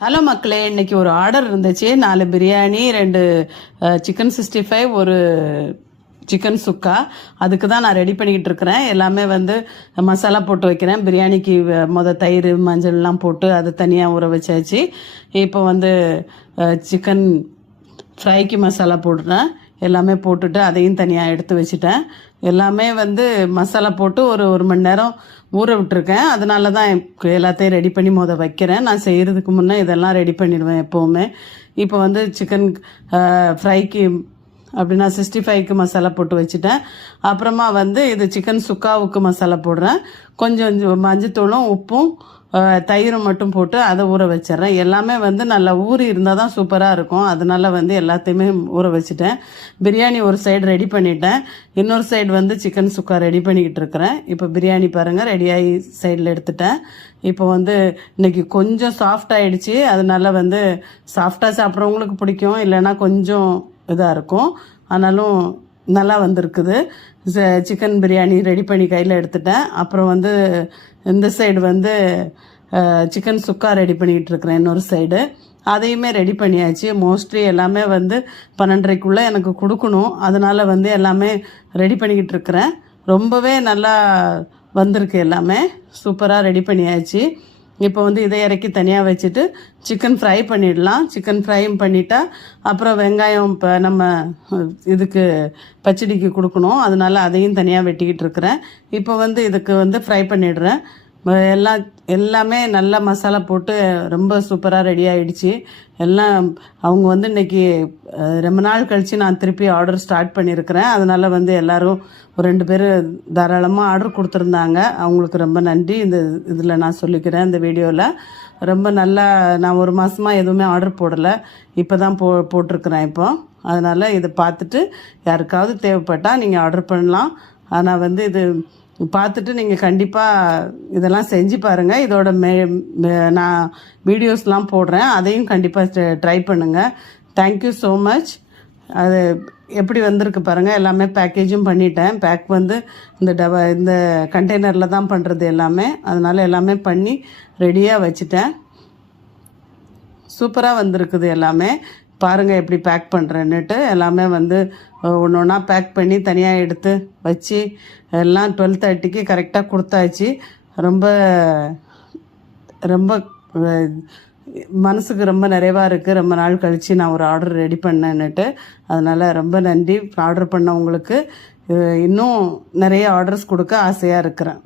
Hello மக்களே, இன்னைக்கு ஒரு ஆர்டர் இருந்துச்சு. 4 பிரியாணி, 2 சிக்கன் 65, ஒரு சிக்கன் சுக்கா. அதுக்கு தான் நான் ரெடி பண்ணிக்கிட்டு இருக்கிறேன். எல்லாமே மசாலா போட்டு வைக்கிறேன். பிரியாணிக்கு தயிர் மஞ்சள்லாம் போட்டு அது தனியாக ஊற வச்சாச்சு. இப்போ சிக்கன் ஃப்ரைக்கு மசாலா போடுறேன். எல்லாமே போட்டுட்டு அதையும் தனியாக எடுத்து வச்சுட்டேன். எல்லாமே மசாலா போட்டு ஒரு மணி நேரம் ஊற விட்டுருக்கேன். அதனால தான் எல்லாத்தையும் ரெடி பண்ணி வைக்கிறேன். நான் செய்கிறதுக்கு முன்னே இதெல்லாம் ரெடி பண்ணிடுவேன் எப்போவுமே. இப்போ சிக்கன் ஃப்ரைக்கு அப்படின்னா 65க்கு மசாலா போட்டு வச்சுட்டேன். அப்புறமா இது சிக்கன் சுக்காவுக்கு மசாலா போடுறேன். கொஞ்சம் மஞ்சத்தூளும் உப்பும் தயிரும் மட்டும் போட்டு அதை ஊற வச்சிட்றேன். எல்லாமே நல்லா ஊறி இருந்தால் தான் சூப்பராக இருக்கும். அதனால எல்லாத்தையுமே ஊற வச்சுட்டேன். பிரியாணி ஒரு சைடு ரெடி பண்ணிட்டேன். இன்னொரு சைடு சிக்கன் சுக்கா ரெடி பண்ணிக்கிட்டு இருக்கிறேன். இப்போ பிரியாணி பாருங்கள் ரெடியாகி சைடில் எடுத்துட்டேன். இப்போ இன்னைக்கு கொஞ்சம் சாஃப்ட் ஆகிடுச்சு. அதனால சாஃப்டாக சாப்பிட்றவங்களுக்கு பிடிக்கும், இல்லைன்னா கொஞ்சம் இதாக இருக்கும். ஆனாலும் நல்லா வந்திருக்குது. சிக்கன் பிரியாணி ரெடி பண்ணி கையில் எடுத்துட்டேன். அப்புறம் இந்த சைடு சிக்கன் சுக்கா ரெடி பண்ணிக்கிட்டு இருக்கிறேன். இன்னொரு சைடு அதையுமே ரெடி பண்ணியாச்சு. மோஸ்ட்லி எல்லாமே 12:30க்குள்ளே எனக்கு கொடுக்கணும். அதனால் எல்லாமே ரெடி பண்ணிக்கிட்டு இருக்கிறேன். ரொம்பவே நல்லா வந்திருக்கு. எல்லாமே சூப்பராக ரெடி பண்ணியாச்சு. இப்போ இதை இறக்கி தனியாக வச்சுட்டு சிக்கன் ஃப்ரை பண்ணிடலாம். சிக்கன் ஃப்ரையும் பண்ணிட்டா அப்புறம் வெங்காயம் இப்போ நம்ம இதுக்கு பச்சடிக்கு கொடுக்கணும். அதனால அதையும் தனியாக வெட்டிக்கிட்டு இருக்கிறேன். இப்போ இதுக்கு ஃப்ரை பண்ணிடுறேன். எல்லாமே நல்லா மசாலா போட்டு ரொம்ப சூப்பராக ரெடி ஆகிடுச்சு. எல்லாம் அவங்க இன்னைக்கு ரொம்ப நாள் கழித்து நான் திருப்பி ஆர்டர் ஸ்டார்ட் பண்ணியிருக்கிறேன். அதனால் எல்லோரும் ஒரு 2 பேர் தாராளமாக ஆர்டர் கொடுத்துருந்தாங்க. அவங்களுக்கு ரொம்ப நன்றி. இதில் நான் சொல்லிக்கிறேன். இந்த வீடியோவில் ரொம்ப நல்லா, நான் ஒரு மாதமாக எதுவுமே ஆர்டர் போடலை. இப்போ தான் போட்டிருக்கிறேன் இப்போ. அதனால் இதை பார்த்துட்டு யாருக்காவது தேவைப்பட்டால் நீங்கள் ஆர்டர் பண்ணலாம். ஆனால் இது பார்த்துட்டு நீங்கள் கண்டிப்பாக இதெல்லாம் செஞ்சு பாருங்கள். இதோட நான் வீடியோஸ்லாம் போடுறேன். அதையும் கண்டிப்பாக ட்ரை பண்ணுங்கள். Thank you so much. அது எப்படி வந்திருக்கு பாருங்கள். எல்லாமே பேக்கேஜும் பண்ணிட்டேன். பேக் இந்த கண்டெய்னரில் தான் பண்ணுறது எல்லாமே. அதனால் எல்லாமே பண்ணி ரெடியாக வச்சுட்டேன். சூப்பராக வந்திருக்குது எல்லாமே. பாருங்கள் எப்படி பேக் பண்ணுறேன்னுட்டு. எல்லாமே ஒன்று ஒன்றா பேக் பண்ணி தனியாக எடுத்து வச்சு எல்லாம் 12:30க்கு கரெக்டாக கொடுத்தாச்சு. ரொம்ப ரொம்ப மனசுக்கு ரொம்ப நிறைவாக இருக்குது. ரொம்ப நாள் கழித்து நான் ஒரு ஆர்டர் ரெடி பண்ணேன்னுட்டு. அதனால் ரொம்ப நன்றி. ஆர்டர் பண்ணவங்களுக்கு இன்னும் நிறைய ஆர்டர்ஸ் கொடுக்க ஆசையாக இருக்கிறேன்.